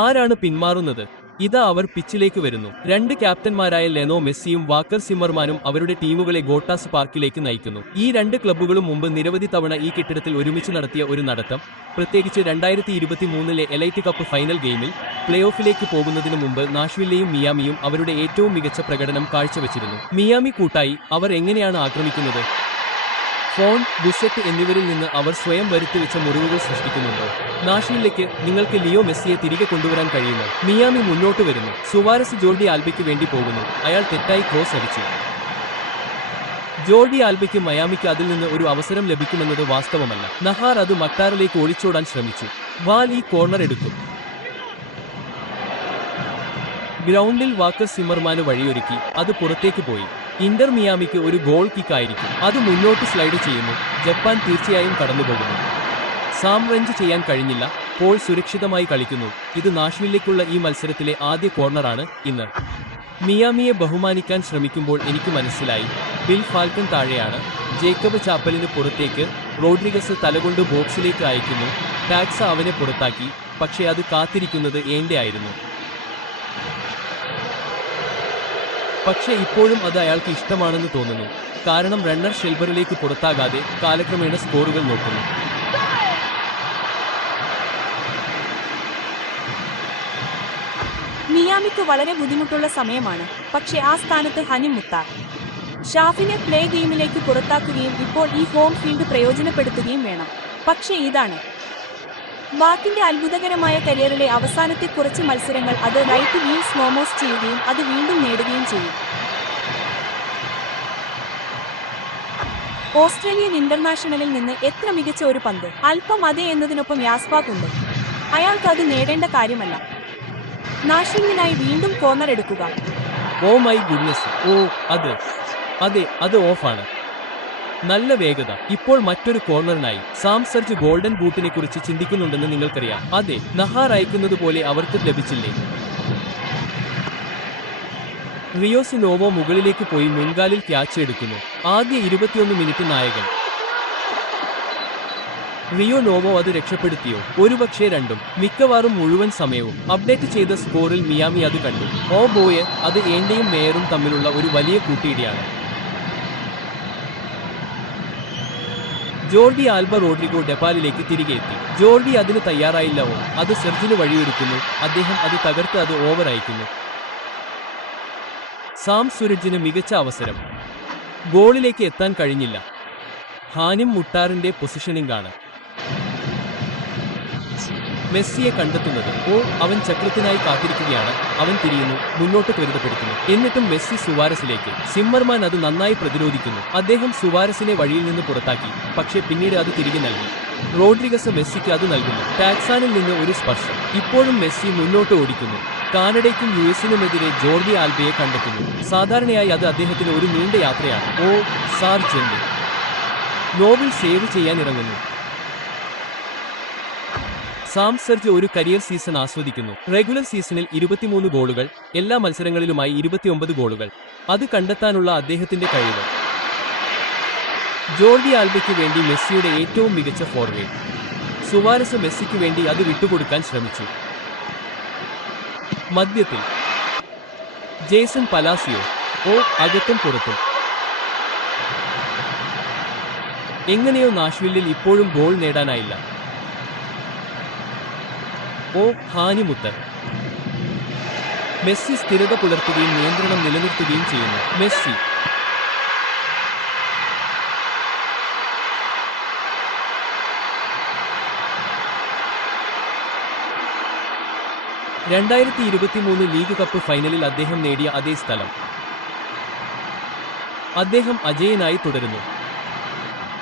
ആരാണ് പിന്മാറുന്നത്? ഇതാ അവർ പിച്ചിലേക്ക് വരുന്നു. രണ്ട് ക്യാപ്റ്റന്മാരായ ലെനോ മെസ്സിയും വാക്കർ സിമ്മർമാനും അവരുടെ ടീമുകളെ ഗോട്ടാസ് പാർക്കിലേക്ക് നയിക്കുന്നു. ഈ രണ്ട് ക്ലബ്ബുകളും മുമ്പ് നിരവധി തവണ ഈ കെട്ടിടത്തിൽ ഒരുമിച്ച് നടത്തിയ ഒരു നടത്തം, പ്രത്യേകിച്ച് 2023 എലൈറ്റ് കപ്പ് ഫൈനൽ ഗെയിമിൽ പ്ലേ ഓഫിലേക്ക് പോകുന്നതിനു മുമ്പ് നാഷ്വില്ലെയും മിയാമിയും അവരുടെ ഏറ്റവും മികച്ച പ്രകടനം കാഴ്ചവെച്ചിരുന്നു. മിയാമി കൂട്ടായി അവർ എങ്ങനെയാണ് ആക്രമിക്കുന്നത്? ഫോൺ, ബുസെറ്റ് എന്നിവരിൽ നിന്ന് അവർ സ്വയം വരുത്തിവെച്ച മുറിവുകൾ സൃഷ്ടിക്കുന്നുണ്ടോ? നാഷ്വില്ലേക്ക് നിങ്ങൾക്ക് ലിയോ മെസ്സിയെ തിരികെ കൊണ്ടുവരാൻ കഴിയുമോ? മിയാമി മുന്നോട്ട് വരുന്നു. സുവാരസ് ജോർഡി ആൽബയ്ക്ക് വേണ്ടി പോകുന്നു. അയാൾ തെറ്റായി ക്രോസ് അടിച്ചു. ജോർഡി ആൽബയ്ക്ക് മയാമിക്ക് അതിൽ നിന്ന് ഒരു അവസരം ലഭിക്കുമെന്നത് വാസ്തവമല്ല. നഹാർ അത് മക്ടാറിലേക്ക് ഒളിച്ചോടാൻ ശ്രമിച്ചു. വാൽ ഈ കോർണർ എടുക്കും. ഗ്രൗണ്ടിൽ വാക്കർ സിമ്മർമാന് വഴിയൊരുക്കി. അത് പുറത്തേക്ക് പോയി. ഇന്റർ മിയാമിക്ക് ഒരു ഗോൾ കിക്ക് ആയിരിക്കും. അത് മുന്നോട്ട് സ്ലൈഡ് ചെയ്യുന്നു. ജപ്പാൻ തീർച്ചയായും കടന്നുപോകുന്നു. സാം റഞ്ച് ചെയ്യാൻ കഴിഞ്ഞില്ല. പോൾ സുരക്ഷിതമായി കളിക്കുന്നു. ഇത് നാഷ്വില്ലേക്കുള്ള ഈ മത്സരത്തിലെ ആദ്യ കോർണറാണ്. ഇന്ന് മിയാമിയെ ബഹുമാനിക്കാൻ ശ്രമിക്കുമ്പോൾ എനിക്ക് മനസ്സിലായി, ബിൽ ഫാൽക്കൺ താഴെയാണ്. ജേക്കബ് ചാപ്പലിന് പുറത്തേക്ക്. റോഡ്രിഗസ് തലകൊണ്ട് ബോക്സിലേക്ക് അയക്കുന്നു. ടാക്സ അവനെ പുറത്താക്കി. പക്ഷേ അത് കാത്തിരിക്കുന്നത് ഏന്റെ ആയിരുന്നു. പക്ഷേ ഇപ്പോഴും അത് അയാൾക്ക് ഇഷ്ടമാണെന്ന് തോന്നുന്നു. കാരണം റണ്ണർ ഷെൽബറിലേക്ക് പുറത്താകാതെ കാലക്രമേണ സ്കോറുകൾ നോക്കുന്നു. മിയാമിക്ക് വളരെ ബുദ്ധിമുട്ടുള്ള സമയമാണ്. പക്ഷേ ആ സ്ഥാനത്ത് ഹനി മുത്താർ ഷാഫിനെ പ്ലേ ഗെയിമിലേക്ക് പുറത്താക്കുകയും ഇപ്പോൾ ഈ ഹോം ഫീൽഡ് പ്രയോജനപ്പെടുത്തുകയും വേണം. പക്ഷേ ഇതാണ് ബാക്കിന്റെ അത്ഭുതകരമായ കരിയറിലെ അവസാനത്തെ കുറച്ച് മത്സരങ്ങൾ. അത് റൈറ്റ് വീൽ സ്ലോമോസ് ചെയ്യുകയും അത് വീണ്ടും നേടുകയും ചെയ്യും. ഓസ്ട്രേലിയൻ ഇന്റർനാഷണലിൽ നിന്ന് എത്ര മികച്ച ഒരു പന്ത്! അല്പം അതെ എന്നതിനൊപ്പം യാസ്പാക് ഉണ്ട്. അയാൾക്ക് അത് നേടേണ്ട കാര്യമല്ല. നാഷിങ്ങിനായി വീണ്ടും കോർണർ എടുക്കുക. Oh my goodness! ഓ അതെ, അത് ഓഫാണ്. നല്ല വേഗത. ഇപ്പോൾ മറ്റൊരു കോർണറിനായി സാം സർജ് ഗോൾഡൻ ബൂട്ടിനെ കുറിച്ച് ചിന്തിക്കുന്നുണ്ടെന്ന് നിങ്ങൾക്കറിയാം. അതെ, നഹാർ അയക്കുന്നത് പോലെ അവർക്ക് ലഭിച്ചില്ലേ? റിയോസിനോവോ മുകളിലേക്ക് പോയി മുൻകാലിൽ ക്യാച്ച് എടുക്കുന്നു. ആദ്യ 21 മിനിറ്റ് നായകൻ റിയോ നോവോ അത് രക്ഷപ്പെടുത്തിയോ? ഒരുപക്ഷേ രണ്ടും, മിക്കവാറും മുഴുവൻ സമയവും. അപ്ഡേറ്റ് ചെയ്ത സ്കോറിൽ മിയാമി അത് കണ്ടു. ഓ ബോയ്, അത് ഏന്റെയും മേയറും തമ്മിലുള്ള ഒരു വലിയ കൂട്ടിയിടിയാണ്. ജോർഡി ആൽബ റോഡ്രിഗോ ഡെപാലിലേക്ക് തിരികെ എത്തി. ജോർഡി അതിന് തയ്യാറായില്ലവോ? അത് സെർജിന് വഴിയൊരുക്കുന്നു. അദ്ദേഹം അത് തകർത്ത് അത് ഓവർ അയക്കുന്നു. സാം സുരജിന് മികച്ച അവസരം. ഗോളിലേക്ക് എത്താൻ കഴിഞ്ഞില്ല. ഹാനിം മുട്ടാറിന്റെ പൊസിഷനിംഗ് ആണ് മെസ്സിയെ കണ്ടെത്തുന്നത്. ഓ, അവൻ ചക്രത്തിനായി കാത്തിരിക്കുകയാണ്. അവൻ തിരിയുന്നു, മുന്നോട്ട് ത്വരിതപ്പെടുത്തുന്നു. എന്നിട്ടും മെസ്സി സുവാരസിലേക്ക്. സിമ്മർമാൻ അത് നന്നായി പ്രതിരോധിക്കുന്നു. അദ്ദേഹം സുവാരസിനെ വഴിയിൽ നിന്ന് പുറത്താക്കി. പക്ഷേ പിന്നീട് അത് തിരികെ നൽകി. റോഡ്രിഗസ് മെസ്സിക്ക് അത് നൽകുന്നു. ടാക്സാനിൽ നിന്ന് ഒരു സ്പർശം. ഇപ്പോഴും മെസ്സി മുന്നോട്ട് ഓടിക്കുന്നു. കാനഡയ്ക്കും യുഎസിനുമെതിരെ ജോർഡി ആൽബയെ കണ്ടെത്തുന്നു. സാധാരണയായി അത് അദ്ദേഹത്തിന് ഒരു നീണ്ട യാത്രയാണ്. ഓ, സാർജന്റ് നോബിൾ സേവ് ചെയ്യാൻ ഇറങ്ങുന്നു. സാം സർജ് ഒരു കരിയർ സീസൺ ആസ്വദിക്കുന്നു. റെഗുലർ സീസണിൽ 23 ഗോളുകൾ, എല്ലാ മത്സരങ്ങളിലുമായി 29 ഗോളുകൾ. അത് കണ്ടെത്താനുള്ള അദ്ദേഹത്തിന്റെ കഴിവ്. ജോർഡി ആൽബയ്ക്ക് വേണ്ടി മെസ്സിയുടെ ഏറ്റവും മികച്ച ഫോർവേഡ്. സുവാരസ് മെസ്സിക്ക് വേണ്ടി അത് വിട്ടുകൊടുക്കാൻ ശ്രമിച്ചു. മധ്യത്തിൽ ജേസൺ പലാസിയോ. ഓ, അകത്തും പുറത്തും. എങ്ങനെയോ നാഷ്വില്ലിൽ ഇപ്പോഴും ഗോൾ നേടാനായില്ല. ഓ, ഹാനി മുത്തർ. മെസ്സി സ്ഥിരത പുലർത്തുകയും നിയന്ത്രണം നിലനിർത്തുകയും ചെയ്യുന്നു. മെസ്സി 2023 ലീഗ് കപ്പ് ഫൈനലിൽ അദ്ദേഹം നേടിയ അതേ സ്ഥലം. അദ്ദേഹം അജേയനായി തുടരുന്നു.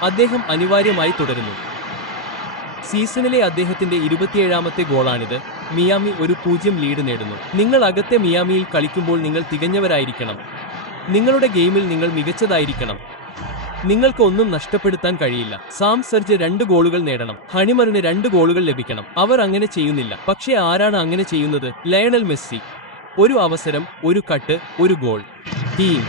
അദ്ദേഹം അനിവാര്യമായി തുടരുന്നു. സീസണിലെ അദ്ദേഹത്തിന്റെ 27ാമത്തെ ഗോളാണിത്. മിയാമി ഒരു 0 ലീഡ് നേടുന്നു. നിങ്ങൾ അകത്തെ മിയാമിയിൽ കളിക്കുമ്പോൾ നിങ്ങൾ തികഞ്ഞവരായിരിക്കണം. നിങ്ങളുടെ ഗെയിമിൽ നിങ്ങൾ മികച്ചതായിരിക്കണം. നിങ്ങൾക്ക് ഒന്നും നഷ്ടപ്പെടുത്താൻ കഴിയില്ല. സാം സർജ് 2 ഗോളുകൾ നേടണം. ഹണിമറിന് 2 ഗോളുകൾ ലഭിക്കണം. അവർ അങ്ങനെ ചെയ്യുന്നില്ല. പക്ഷേ ആരാണ് അങ്ങനെ ചെയ്യുന്നത്? Lionel Messi. ഒരു അവസരം, ഒരു കട്ട്, ഒരു ഗോൾ. ടീം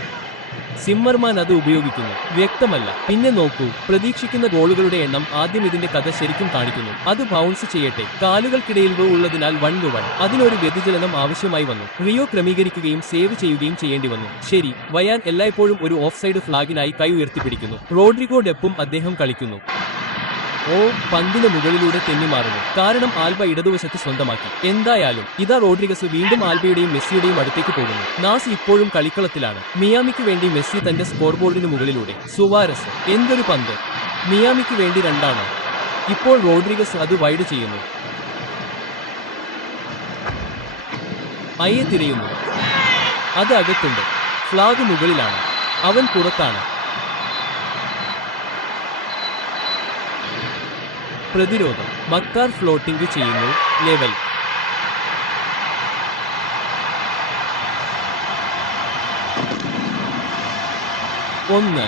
സിമ്മർമാൻ അത് ഉപയോഗിക്കുന്നു. വ്യക്തമല്ല. പിന്നെ നോക്കൂ, പ്രതീക്ഷിക്കുന്ന ഗോളുകളുടെ എണ്ണം. ആദ്യം ഇതിന്റെ കഥ ശരിക്കും കാണിക്കുന്നു. അത് ബൗൺസ് ചെയ്യട്ടെ. കാലുകൾക്കിടയിൽ ഉള്ളതിനാൽ 1-1. അതിനൊരു വ്യതിചലനം ആവശ്യമായി വന്നു. റിയോ ക്രമീകരിക്കുകയും സേവ് ചെയ്യുകയും ചെയ്യേണ്ടി വന്നു. ശരി, വയാൻ എല്ലായ്പ്പോഴും ഒരു ഓഫ്സൈഡ് ഫ്ലാഗിനായി കൈ ഉയർത്തിപ്പിടിക്കുന്നു. റോഡ്രിഗോ ഡെപ്പും അദ്ദേഹം കളിക്കുന്നു. ഓ, പന്തിന് മുകളിലൂടെ തെന്നിമാറുന്നു. കാരണം ആൽബ ഇടതുവശത്ത് സ്വന്തമാക്കി. എന്തായാലും ഇതാ റോഡ്രിഗസ് വീണ്ടും ആൽബയുടെയും മെസ്സിയുടെയും അടുത്തേക്ക് പോകുന്നു. നാസ് ഇപ്പോഴും കളിക്കളത്തിലാണ്. മിയാമിക്ക് വേണ്ടി മെസ്സി തന്റെ സ്കോർബോർഡിന് മുകളിലൂടെ. സുവാരസ്, എന്തൊരു പന്ത്! മിയാമിക്ക് വേണ്ടി 2 ഇപ്പോൾ റോഡ്രിഗസ് അത് വൈഡ് ചെയ്യുന്നു. അയെ തിരയുന്നു. അത് അകത്തുണ്ട്. ഫ്ലാഗ് മുകളിലാണ്. അവൻ പുറത്താണ്. പ്രതിരോധം. മക്താർ ഫ്ലോട്ടിംഗ് ചെയ്യുന്നു. ലെവൽ. ഒന്ന്.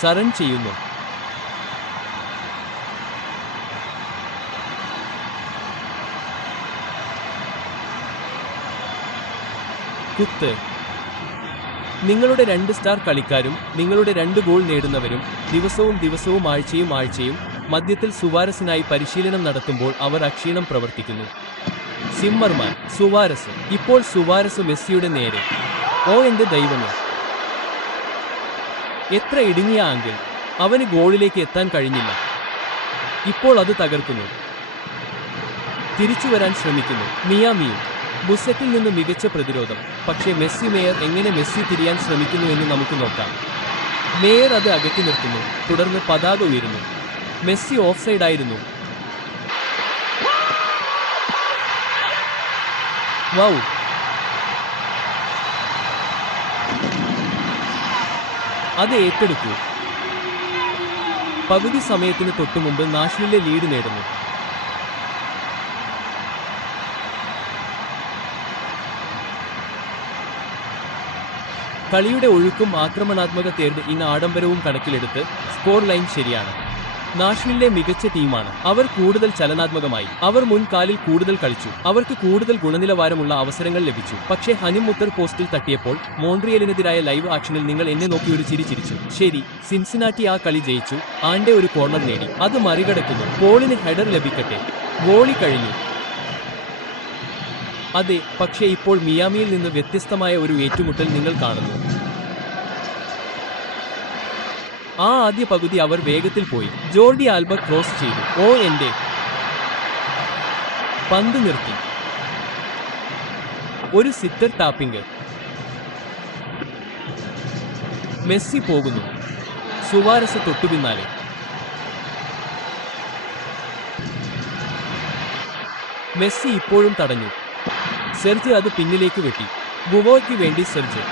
സറൺ ചെയ്യുന്നു. കുത്ത്. നിങ്ങളുടെ 2 സ്റ്റാർ കളിക്കാരും നിങ്ങളുടെ 2 ഗോൾ നേടുന്നവരും ദിവസവും ആഴ്ചയും മധ്യത്തിൽ സുവാരസിനായി പരിശീലനം നടത്തുമ്പോൾ അവർ അക്ഷീണം പ്രവർത്തിക്കുന്നു. സിമ്മർമാൻ. സുവാരസ്. ഇപ്പോൾ സുവാരസ് മെസ്സിയുടെ നേരെ. ഓ എന്റെ ദൈവമേ, എത്ര ഇടുങ്ങിയ ആംഗിൾ! അവന് ഗോളിലേക്ക് എത്താൻ കഴിഞ്ഞില്ല. ഇപ്പോൾ അത് തകർക്കുന്നു. തിരിച്ചുവരാൻ ശ്രമിക്കുന്നു. മിയാമിയും. ബുസറ്റിൽ നിന്ന് മികച്ച പ്രതിരോധം. പക്ഷേ മെസ്സി മേയർ എങ്ങനെ മെസ്സി തിരിയാൻ ശ്രമിക്കുന്നു എന്ന് നമുക്ക് നോക്കാം. മേയർ അത് അകറ്റി നിർത്തുന്നു. തുടർന്ന് പതാക ഉയരുന്നു. മെസ്സി ഓഫ്സൈഡായിരുന്നു. വൗ! അത് ഏറ്റെടുക്കൂ. പകുതി സമയത്തിന് തൊട്ടുമുമ്പ് നാഷ്വില്ലെ ലീഡ് നേടുന്നു. കളിയുടെ ഒഴുക്കും ആക്രമണാത്മക തേർഡ് ഇൻ ആഡംബരവും കണക്കിലെടുത്ത് സ്കോർ ലൈൻ ശരിയാണ്. നാഷ്വില്ലെ മികച്ച ടീമാണ്. അവർ കൂടുതൽ ചലനാത്മകമായി. അവർ മുൻകാലിൽ കൂടുതൽ കളിച്ചു. അവർക്ക് കൂടുതൽ ഗുണനിലവാരമുള്ള അവസരങ്ങൾ ലഭിച്ചു. പക്ഷേ ഹനിം മുത്തർ പോസ്റ്റിൽ തട്ടിയപ്പോൾ മോൺട്രിയലിനെതിരായ ലൈവ് ആക്ഷനിൽ നിങ്ങൾ എന്നെ നോക്കി ഒരു ചിരി ചിരിച്ചു. ശരി, സിൻസിനാറ്റി ആ കളി ജയിച്ചു. ആൻഡെ ഒരു കോർണർ നേടി. അത് മറികടക്കുന്നു. പോളിന് ഹെഡർ ലഭിക്കട്ടെ. ഗോളി കഴിഞ്ഞു. അതെ, പക്ഷേ ഇപ്പോൾ മിയാമിയിൽ നിന്ന് വ്യത്യസ്തമായ ഒരു ഏറ്റുമുട്ടൽ നിങ്ങൾ കാണുന്നു. ആ ആദ്യ പകുതി അവർ വേഗത്തിൽ പോയി. ജോർഡി ആൽബ ക്രോസ് ചെയ്തു. ഓ എന്റെ! പന്ത് നിർത്തി. ഒരു സിറ്റർ ടാപ്പിംഗ്. മെസ്സി പോകുന്നു. സുവാരസ് തൊട്ടുപിന്നാലെ. മെസ്സി ഇപ്പോഴും തടഞ്ഞു. സെർജ് അത് പിന്നിലേക്ക് വെട്ടി. ബുവോയ്ക്ക് വേണ്ടി സെർജ്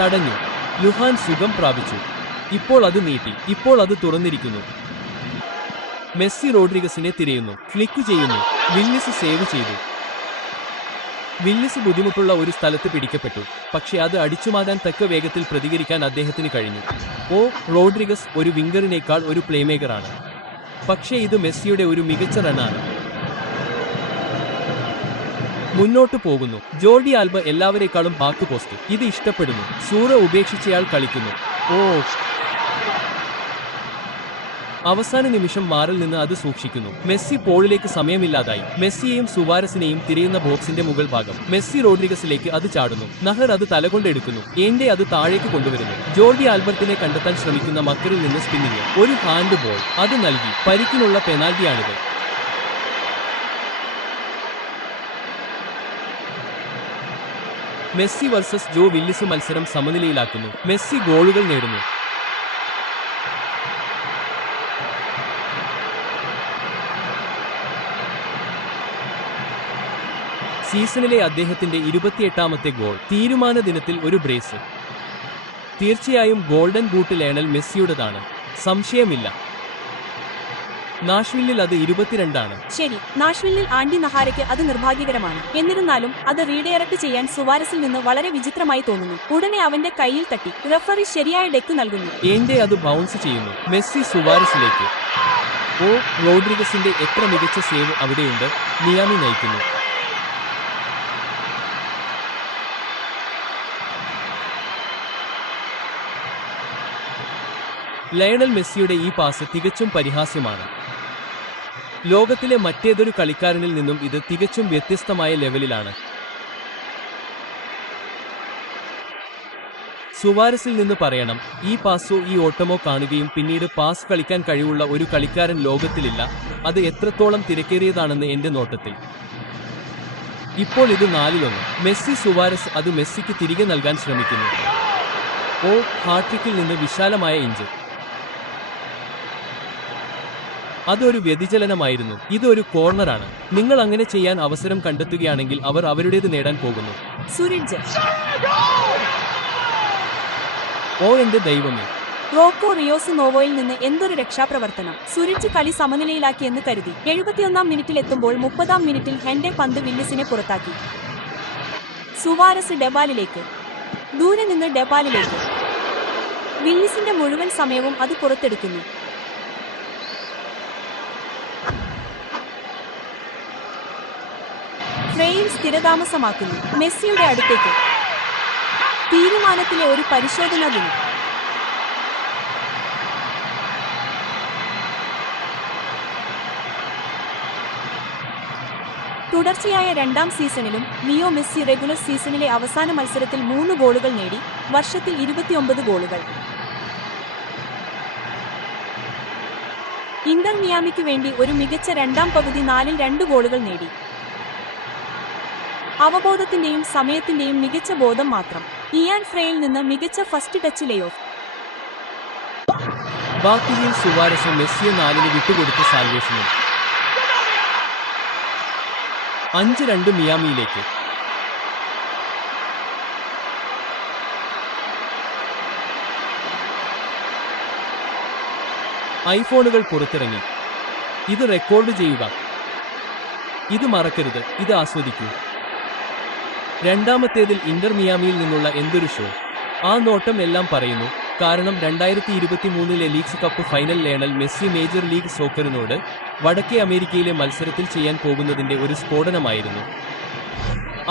തടഞ്ഞു. ലുഹാൻ സുഖം പ്രാപിച്ചു. ഇപ്പോൾ അത് നീട്ടി. ഇപ്പോൾ അത് തുറന്നിരിക്കുന്നു. മെസ്സി റോഡ്രിഗസിനെ തിരയുന്നു. ഫ്ലിക്ക് ചെയ്യുന്നു. വില്ലിസ് സേവ് ചെയ്തു. വില്ലിസ് ബുദ്ധിമുട്ടുള്ള ഒരു സ്ഥലത്ത് പിടിക്കപ്പെട്ടു. പക്ഷേ അത് അടിച്ചുമാറ്റാൻ തക്ക വേഗത്തിൽ പ്രതികരിക്കാൻ അദ്ദേഹത്തിന് കഴിഞ്ഞു. ഓ, റോഡ്രിഗസ് ഒരു വിംഗറിനേക്കാൾ ഒരു പ്ലേമേക്കറാണ്. പക്ഷേ ഇത് മെസ്സിയുടെ ഒരു മികച്ച റണ്ണാണ്. മുന്നോട്ടു പോകുന്നു. ജോർഡി ആൽബ എല്ലാവരേക്കാളും ബാക്ക് പോസ്റ്റ്. ഇത് ഇഷ്ടപ്പെടുന്നു. സൂറ ഉപേക്ഷിച്ചയാൾ കളിക്കുന്നു. ഓ! അവസാന നിമിഷം മാറിൽ നിന്ന് അത് സൂക്ഷിക്കുന്നു. മെസ്സി പോളിലേക്ക് സമയമില്ലാതായി. മെസ്സിയെയും സുവാരസിനെയും തിരയുന്ന ബോക്സിന്റെ മുകൾ ഭാഗം. മെസ്സി റോഡ്രിഗസിലേക്ക് അത് ചാടുന്നു. നഹർ അത് തലകൊണ്ടെടുക്കുന്നു. എന്റെ അത് താഴേക്ക് കൊണ്ടുവരുന്നു. ജോർഡി ആൽബർട്ടിനെ കണ്ടെത്താൻ ശ്രമിക്കുന്ന മക്കറിൽ നിന്ന് സ്പിന്നിങ്. ഒരു ഹാൻഡ് ബോൾ. അത് നൽകി. പരിക്കിനുള്ള പെനാൽറ്റിയാണിത്. മെസ്സി വേഴ്സസ് ജോ വില്ലിസ് മത്സരം സമനിലയിലാക്കുന്നു. മെസ്സി ഗോളുകൾ നേടുന്നു. സീസണിലെ അദ്ദേഹത്തിന്റെ 28ാമത്തെ ഗോൾ. തീരുമാന ദിനത്തിൽ ഒരു ബ്രേസ്. തീർച്ചയായും ഗോൾഡൻ ബൂട്ട് ലയണൽ മെസ്സിയുടേതാണ്. സംശയമില്ല. നാഷ്വില്ലിൽ അത് 22 ശരി, നാഷ്വില്ലിൽ ആൻഡി നഹാരയ്ക്ക് അത് നിർഭാഗ്യകരമാണ്. എന്നിരുന്നാലും അത് റീഡയറക്ട് ചെയ്യാൻ സുവാരസിൽ നിന്ന് വളരെ വിചിത്രമായി തോന്നുന്നു. ഉടനെ അവന്റെ കയ്യിൽ തട്ടി. റഫറി ശരിയായ ഡെക്ക് നൽകുന്നു. എന്റെ അത് ബൗൺസ് ചെയ്യുന്നു. മെസ്സി സുവാരസിലേക്ക്. ഓ, റോഡ്രിഗസിന്റെ എത്ര മികച്ച സേവ് അവിടെയുണ്ട്. മിയാമി നയിക്കുന്നു. ലയണൽ മെസ്സിയുടെ ഈ പാസ് തികച്ചും പരിഹാസ്യമാണ്. ലോകത്തിലെ മറ്റേതൊരു കളിക്കാരനിൽ നിന്നും ഇത് തികച്ചും വ്യത്യസ്തമായ ലെവലിലാണ്. സുവാരസിൽ നിന്ന് പറയണം, ഈ പാസോ ഈ ഓട്ടമോ കാണുകയും പിന്നീട് പാസ് കളിക്കാൻ കഴിവുള്ള ഒരു കളിക്കാരൻ ലോകത്തിലില്ല. അത് എത്രത്തോളം തിരക്കേറിയതാണെന്ന് എന്റെ നോട്ടത്തിൽ. ഇപ്പോൾ ഇത് 4-1. മെസ്സി സുവാരസ് അത് മെസ്സിക്ക് തിരികെ നൽകാൻ ശ്രമിക്കുന്നു. ഓ, ഹാട്രിക്കിൽ നിന്ന് വിശാലമായ ഇഞ്ച്. അതൊരു വ്യതിചലനമായിരുന്നു. ഇതൊരു കോർണറാണ്. നിങ്ങൾ അങ്ങനെ ചെയ്യാൻ അവസരം കണ്ടെത്തുകയാണെങ്കിൽ അവർ അവരുടേത് നേടാൻ പോകുന്നു. സുരിജ്. ഓ എന്റെ ദൈവമേ! റോക്കോ റിയോസ് നോവോയിൽ നിന്ന് എന്തൊരു രക്ഷാപ്രവർത്തനം! സുരിജ് കളി സമനിലയിലാക്കിയെന്ന് കരുതി 71-ാം മിനിറ്റിൽ എത്തുമ്പോൾ 30-ാം മിനിറ്റിൽ ഹെൻഡെ പന്ത് വില്ലിസിനെ പുറത്താക്കി. സുവാരസ് ഡെബാലിലേക്ക്. ദൂരെ നിന്ന് ഡെബാലിലേക്ക്. വില്ലിസിന്റെ മുഴുവൻ സമയവും അത് പുറത്തെടുക്കുന്നു. ഫ്രെയിൽ സ്ഥിരതാമസമാക്കുന്നു. മെസ്സിയുടെ അടുത്തേക്ക്. തീരുമാനത്തിലെ ഒരു പരിശോധനാ ദിനം. തുടർച്ചയായ 2ാം സീസണിലും ലിയോ മെസ്സി റെഗുലർ സീസണിലെ അവസാന മത്സരത്തിൽ 3 ഗോളുകൾ നേടി, വർഷത്തിൽ 29 ഗോളുകൾ. ഇന്റർ മിയാമിക്ക് വേണ്ടി ഒരു മികച്ച 2ാം പകുതി 4-ൽ 2 ഗോളുകൾ നേടി. അവബോധത്തിന്റെയും സമയത്തിന്റെയും മികച്ച ബോധം മാത്രം. ഇയാൻ ഫ്രെയിൽ നിന്ന് മികച്ച ഫസ്റ്റ് ടച്ച് ലേ ഓഫ്. ബാക്കിയിൽ സുവാരസ് മെസ്സിയെ 4-ന് വിട്ടുകൊടുത്ത് സാൽവേഷനും. 5-2 മിയാമിയിലേക്ക്. ഐഫോണുകൾ പുറത്തിറങ്ങി. ഇത് റെക്കോർഡ് ചെയ്യുക. ഇത് മറക്കരുത്. ഇത് ആസ്വദിക്കൂ. രണ്ടാമത്തേതിൽ ഇന്റർ മിയാമിയിൽ നിന്നുള്ള എന്തൊരു ഷോ! ആ നോട്ടം എല്ലാം പറയുന്നു. കാരണം 2023-ലെ Leagues Cup final Lionel Messi Major League സോക്കറിനോട് വടക്കേ അമേരിക്കയിലെ മത്സരത്തിൽ ചെയ്യാൻ പോകുന്നതിന്റെ ഒരു സ്ഫോടനമായിരുന്നു.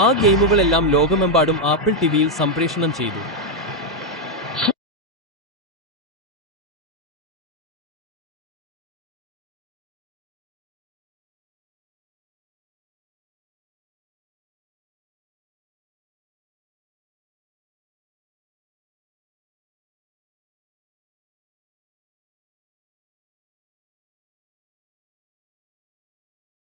ആ ഗെയിമുകളെല്ലാം ലോകമെമ്പാടും ആപ്പിൾ ടിവിയിൽ സംപ്രേഷണം ചെയ്തു.